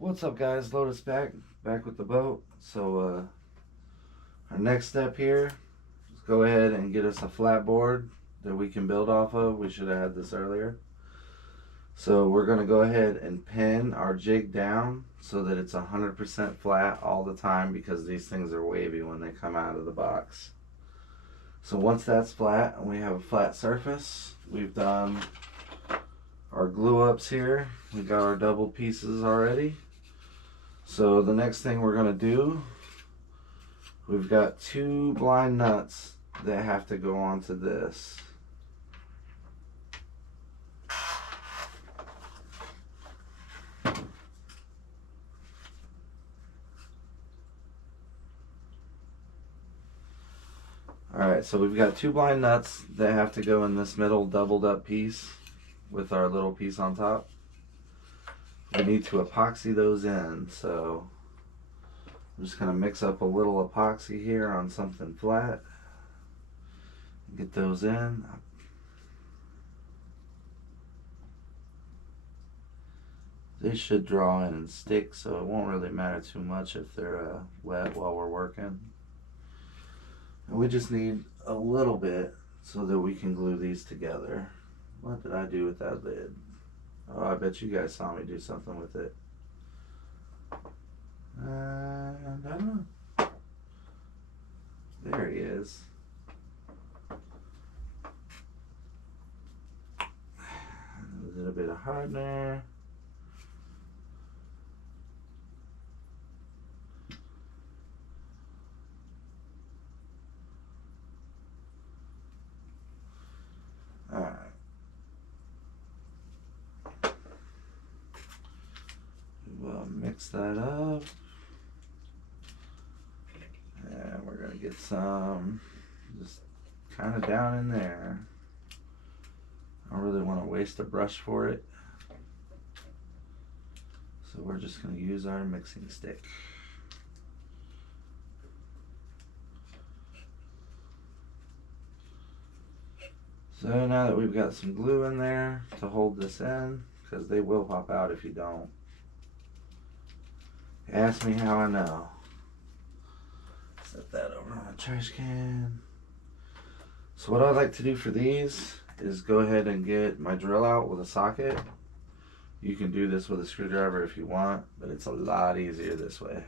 What's up, guys? Lotus back with the boat. So our next step here is go ahead and get us a flat board that we can build off of. We should have had this earlier. So we're going to go ahead and pin our jig down so that it's 100% flat all the time, because these things are wavy when they come out of the box. So once that's flat and we have a flat surface, we've done our glue ups here. We got our double pieces already. So the next thing we're going to do, we've got 2 blind nuts that have to go onto this. Alright, so we've got 2 blind nuts that have to go in this middle doubled up piece with our little piece on top. We need to epoxy those in, so I'm just going to mix up a little epoxy here on something flat. Get those in. They should draw in and stick, so it won't really matter too much if they're wet while we're working. And we just need a little bit so that we can glue these together. What did I do with that lid? Oh, I bet you guys saw me do something with it. And I don't know. There he is. A little bit of hardener. Alright. We'll mix that up. And we're going to get some just kind of down in there. I don't really want to waste a brush for it. So we're just going to use our mixing stick. So now that we've got some glue in there to hold this in, because they will pop out if you don't. Ask me how I know. Set that over on a trash can. So what I like to do for these is go ahead and get my drill out with a socket. You can do this with a screwdriver if you want, but it's a lot easier this way.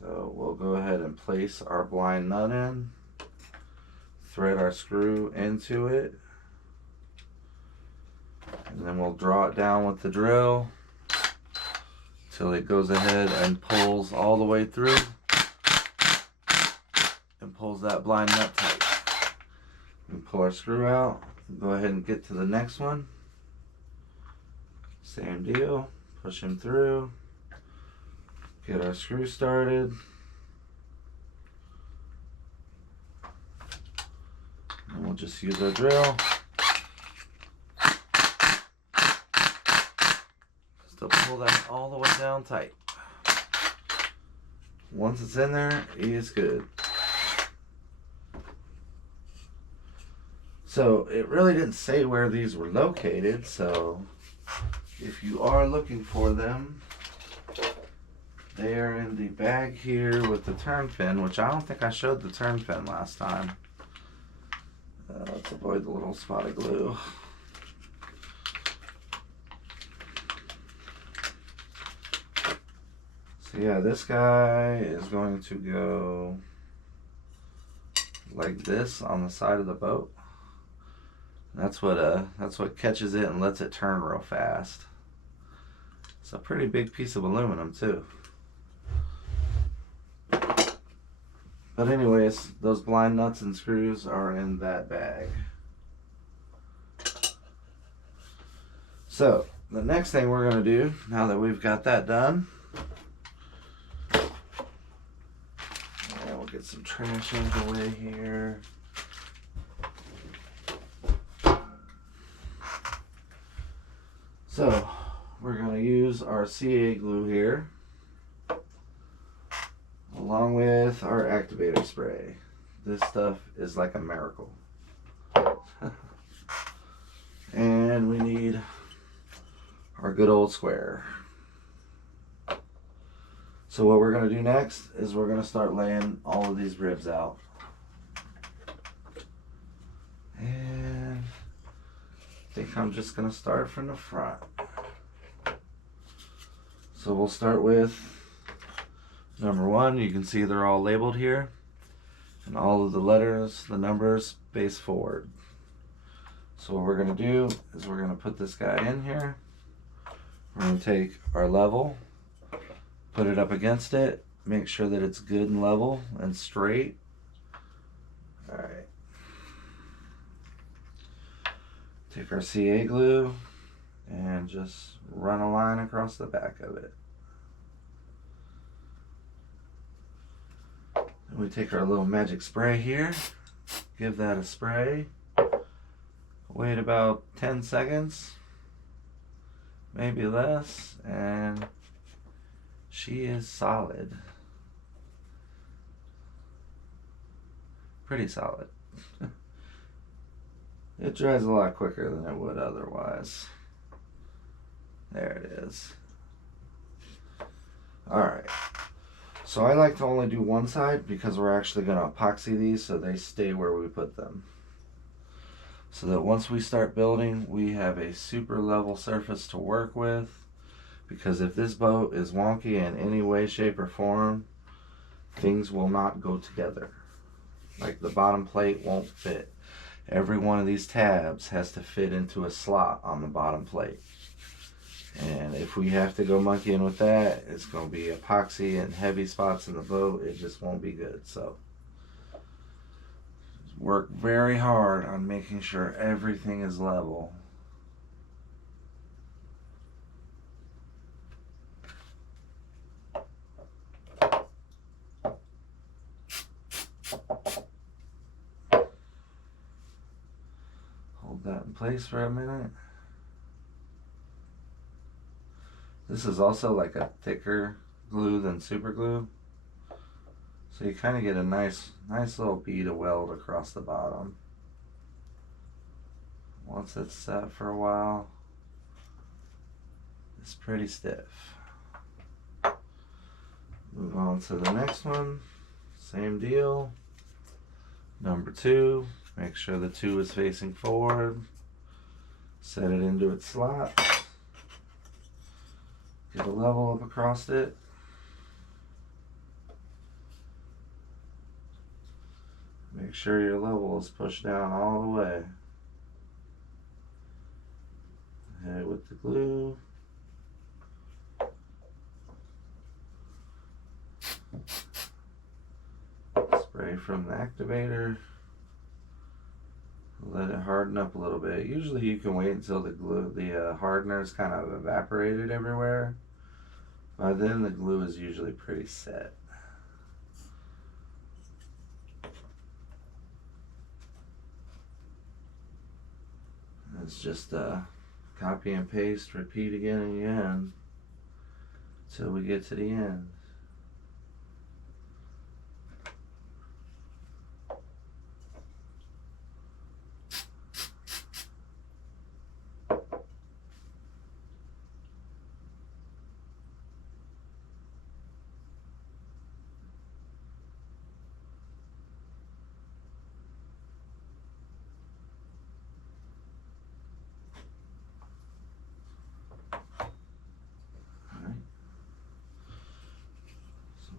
So we'll go ahead and place our blind nut in. Thread our screw into it, and then we'll draw it down with the drill till it goes ahead and pulls all the way through and pulls that blind nut tight. We pull our screw out, go ahead and get to the next one. Same deal, push him through, get our screw started. And we'll just use our drill just to pull that all the way down tight. Once it's in there, it's good. So it really didn't say where these were located, so if you are looking for them, they are in the bag here with the turn pin, which I don't think I showed the turn pin last time. Let's avoid the little spot of glue. So yeah, this guy is going to go like this on the side of the boat. That's what catches it and lets it turn real fast. It's a pretty big piece of aluminum too. But anyways, those blind nuts and screws are in that bag. So the next thing we're going to do, now that we've got that done, and we'll get some trash out of the way here. So we're going to use our CA glue here, along with our activator spray. This stuff is like a miracle. And we need good old square. So what we're going to do next is we're going to start laying all of these ribs out. And I think I'm just going to start from the front. So we'll start with number 1. You can see they're all labeled here. And all of the letters, the numbers, face forward. So what we're going to do is we're going to put this guy in here. We're going to take our level, put it up against it, make sure that it's good and level and straight. Alright. Take our CA glue and just run a line across the back of it. And we take our little magic spray here, give that a spray, wait about 10 seconds, maybe less, and she is solid. Pretty solid. It dries a lot quicker than it would otherwise. There it is. Alright. So I like to only do one side because we're actually going to epoxy these so they stay where we put them. So that once we start building, we have a super level surface to work with. Because if this boat is wonky in any way, shape, or form, things will not go together. Like the bottom plate won't fit. Every one of these tabs has to fit into a slot on the bottom plate. And if we have to go monkeying with that, it's going to be epoxy and heavy spots in the boat. It just won't be good. So work very hard on making sure everything is level. Hold that in place for a minute. This is also like a thicker glue than super glue. So you kind of get a nice little bead of weld across the bottom. Once it's set for a while, it's pretty stiff. Move on to the next one. Same deal. Number 2, make sure the 2 is facing forward. Set it into its slot. Get a level up across it. Make sure your level is pushed down all the way. Hit it with the glue. Spray from the activator. Let it harden up a little bit. Usually you can wait until the hardener is kind of evaporated everywhere. By then the glue is usually pretty set. It's just copy and paste, repeat again and again until we get to the end.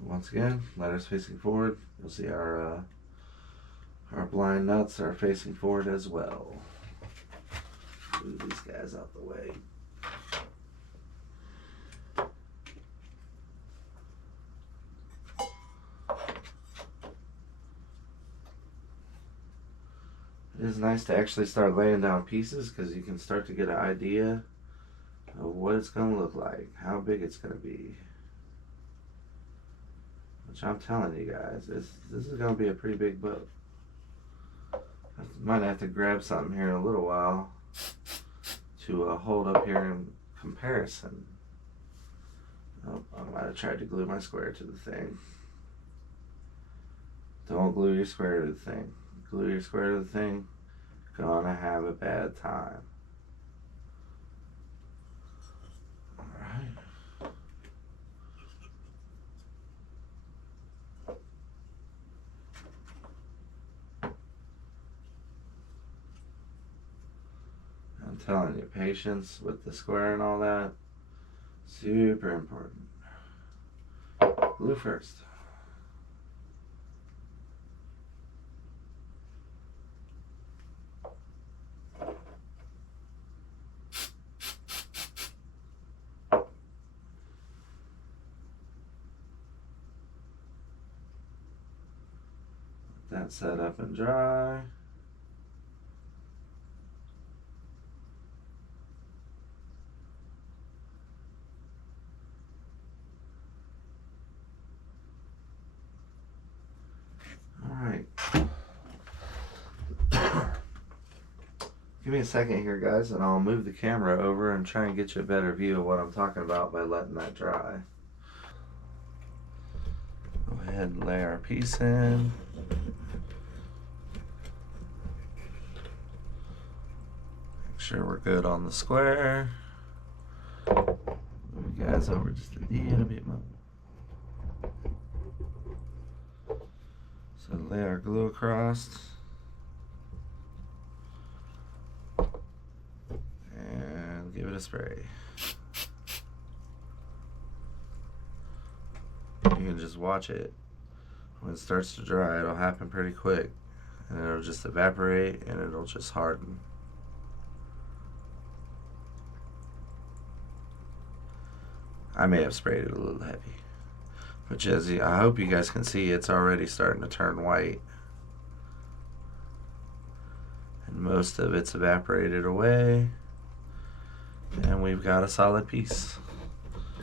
Once again, letters facing forward. You'll see our blind nuts are facing forward as well. Move these guys out the way. It is nice to actually start laying down pieces because you can start to get an idea of what it's going to look like, how big it's going to be. Which I'm telling you guys, this is going to be a pretty big boat. I might have to grab something here in a little while to hold up here in comparison. Oh, I might have tried to glue my square to the thing. Don't glue your square to the thing. Glue your square to the thing, gonna have a bad time. I'm telling you, patience with the square and all that, super important. Glue first. Let that set up and dry. Alright. Give me a second here, guys, and I'll move the camera over and try and get you a better view of what I'm talking about by letting that dry. Go ahead and lay our piece in. Make sure we're good on the square. Move you guys over just a little bit more. So lay our glue across. And give it a spray. You can just watch it. When it starts to dry, it'll happen pretty quick. And it'll just evaporate and it'll just harden. I may have sprayed it a little heavy. But as I hope you guys can see, it's already starting to turn white. And most of it's evaporated away. And we've got a solid piece.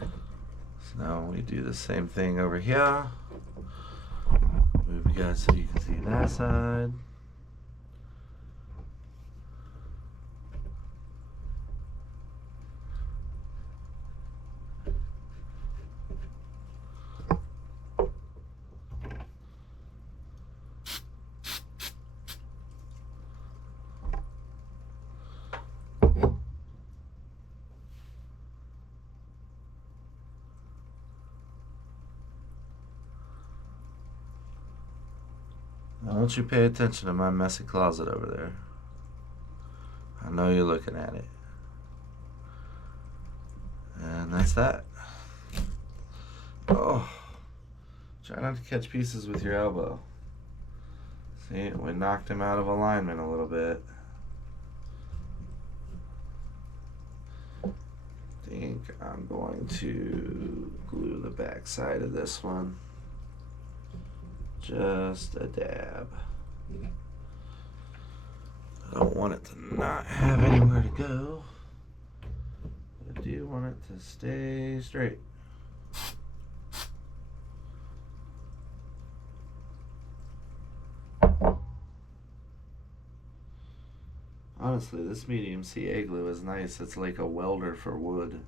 So now we do the same thing over here. Move you guys so you can see that side. Now don't you pay attention to my messy closet over there. I know you're looking at it. And that's that. Oh, try not to catch pieces with your elbow. See, we knocked him out of alignment a little bit. I think I'm going to glue the back side of this one. Just a dab. I don't want it to not have anywhere to go. I do want it to stay straight. Honestly, this medium CA glue is nice. It's like a welder for wood.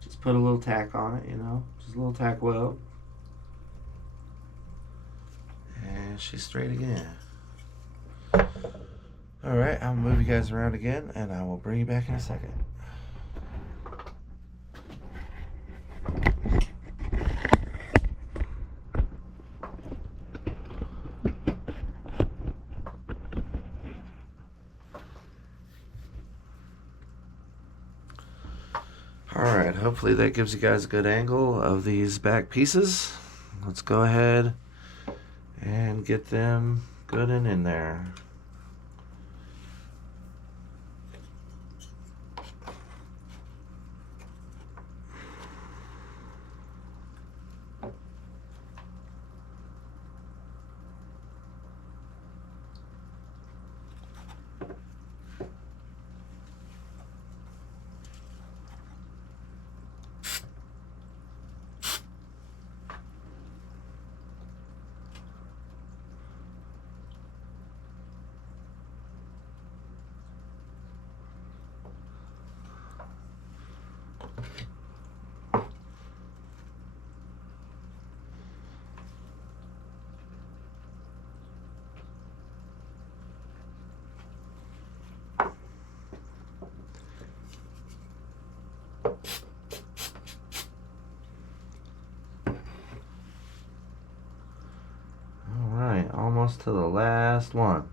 Just put a little tack on it, you know, just a little tack weld. And she's straight again. Alright, I'll move you guys around again and I will bring you back in a second. Alright, hopefully that gives you guys a good angle of these back pieces. Let's go ahead and get them good and in there. Almost to the last one.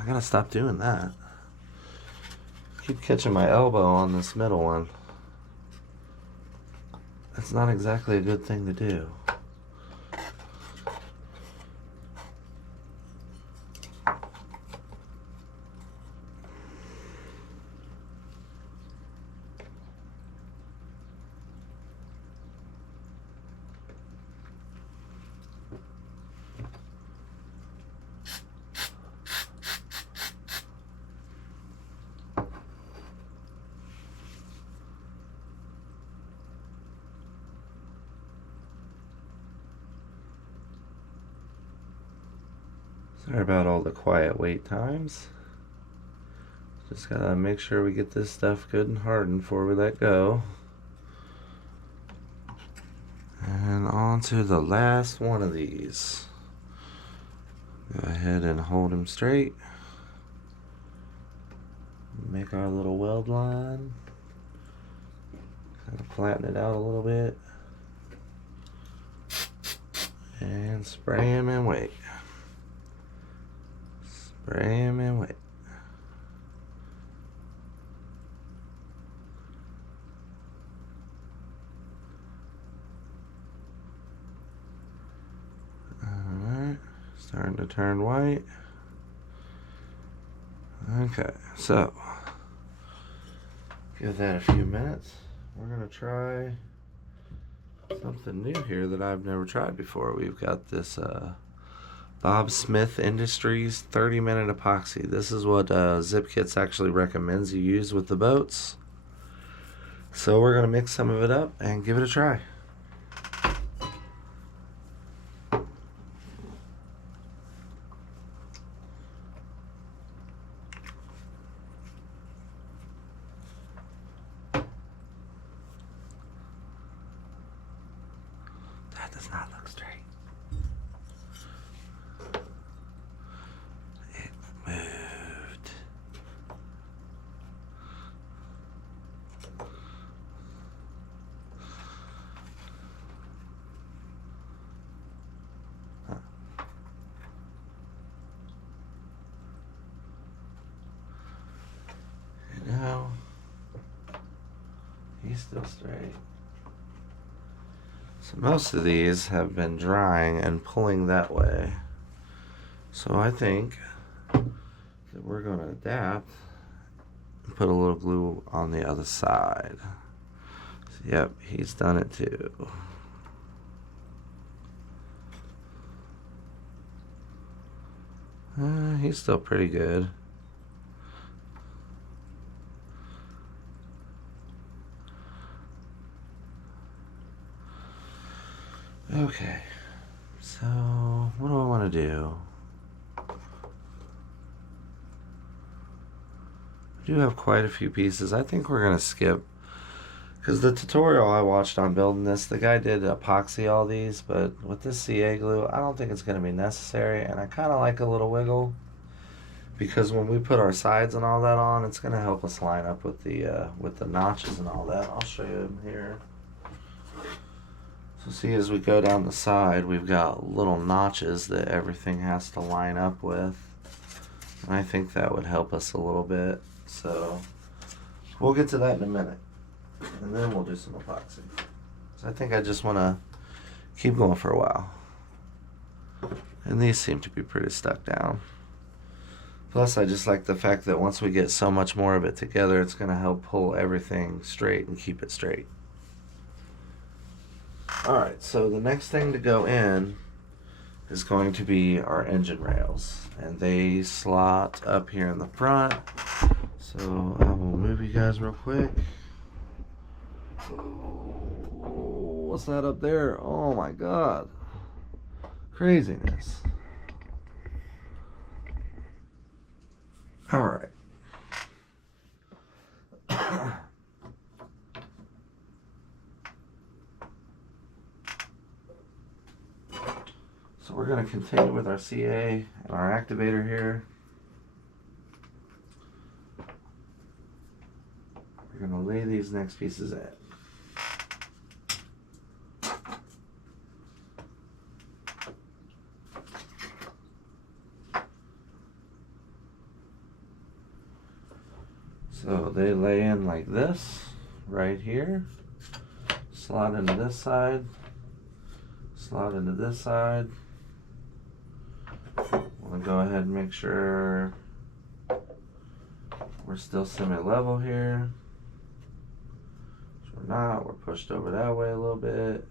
I gotta stop doing that. Keep catching my elbow on this middle one. That's not exactly a good thing to do. Sorry about all the quiet wait times. Just gotta make sure we get this stuff good and hardened before we let go. And on to the last one of these. Go ahead and hold him straight. Make our little weld line. Kind of flatten it out a little bit. And spray him and wait. Spray him and wait. Alright, starting to turn white. Okay, so give that a few minutes. We're gonna try something new here that I've never tried before. We've got this Bob Smith Industries 30-minute epoxy. This is what Zipkits actually recommends you use with the boats. So we're going to mix some of it up and give it a try. That does not look straight. Moved. Huh. And now he's still straight. So most of these have been drying and pulling that way. So I think that we're going to adapt and put a little glue on the other side. So, yep, he's done it too. He's still pretty good. Okay, so what do I want to do? I do have quite a few pieces. I think we're going to skip, because the tutorial I watched on building this, the guy did epoxy all these, but with this CA glue, I don't think it's going to be necessary, and I kind of like a little wiggle, because when we put our sides and all that on, it's going to help us line up with the notches and all that. I'll show you them here. So see, as we go down the side, we've got little notches that everything has to line up with. And I think that would help us a little bit. So we'll get to that in a minute. And then we'll do some epoxy. So I think I just want to keep going for a while. And these seem to be pretty stuck down. Plus, I just like the fact that once we get so much more of it together, it's going to help pull everything straight and keep it straight. Alright, so the next thing to go in is going to be our engine rails. And they slot up here in the front. So I will move you guys real quick. Oh, what's that up there? Oh my god. Craziness. Alright. So we're going to continue with our CA and our activator here. We're going to lay these next pieces in. this right here. Slot into this side. Slot into this side. We'll go ahead and make sure we're still semi-level here. If we're not, we're pushed over that way a little bit.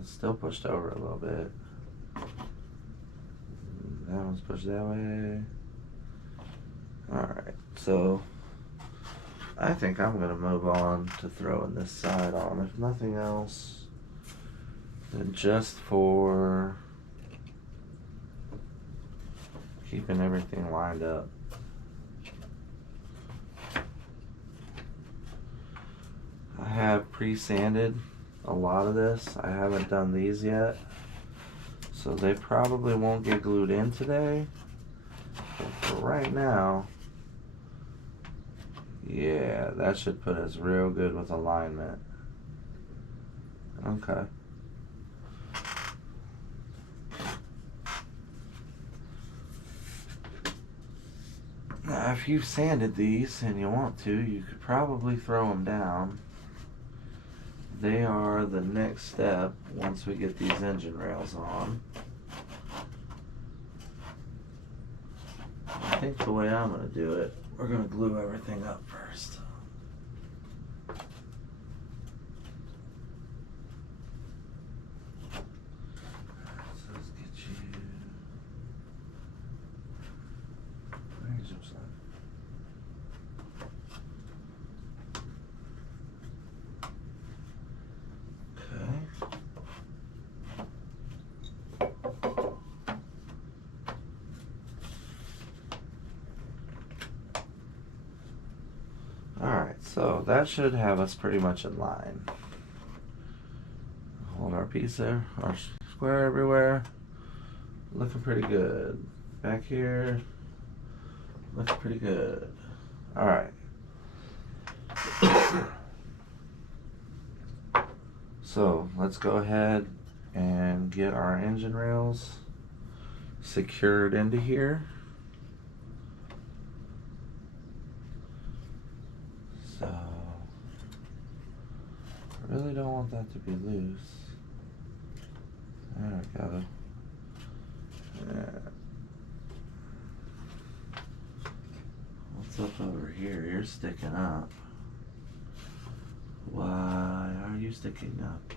It's still pushed over a little bit. That one's pushed that way. Alright, so I think I'm going to move on to throwing this side on, if nothing else, then just for keeping everything lined up. I have pre-sanded a lot of this. I haven't done these yet, so they probably won't get glued in today. But for right now, yeah, that should put us real good with alignment. Okay. Now, if you've sanded these and you want to, you could probably throw them down. They are the next step once we get these engine rails on. I think the way I'm going to do it, we're going to glue everything up first. So let's get you. Where's your side? Alright, so that should have us pretty much in line. Hold our piece there, our square everywhere. Looking pretty good. Back here, looks pretty good. Alright. So let's go ahead and get our engine rails secured into here. So I really don't want that to be loose. There we go. Yeah. What's up over here? You're sticking up. Why are you sticking up?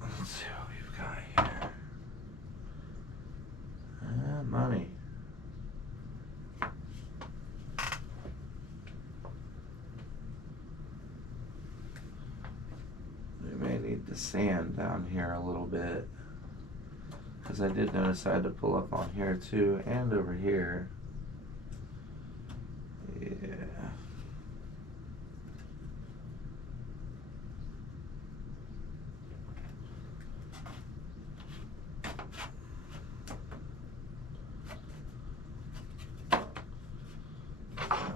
Let's see what we've got here. Money. We may need the sand down here a little bit, because I did notice I had to pull up on here too, and over here. Yeah.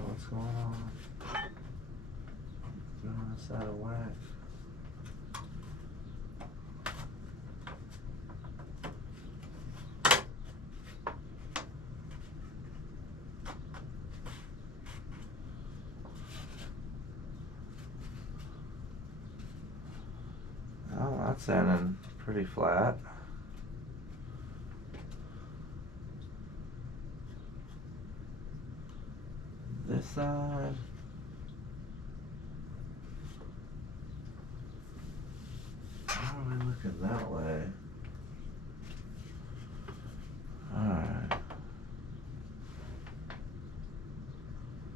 What's going on? Throwing us out of whack. Oh, that's sounding pretty flat. This side. How are we looking that way?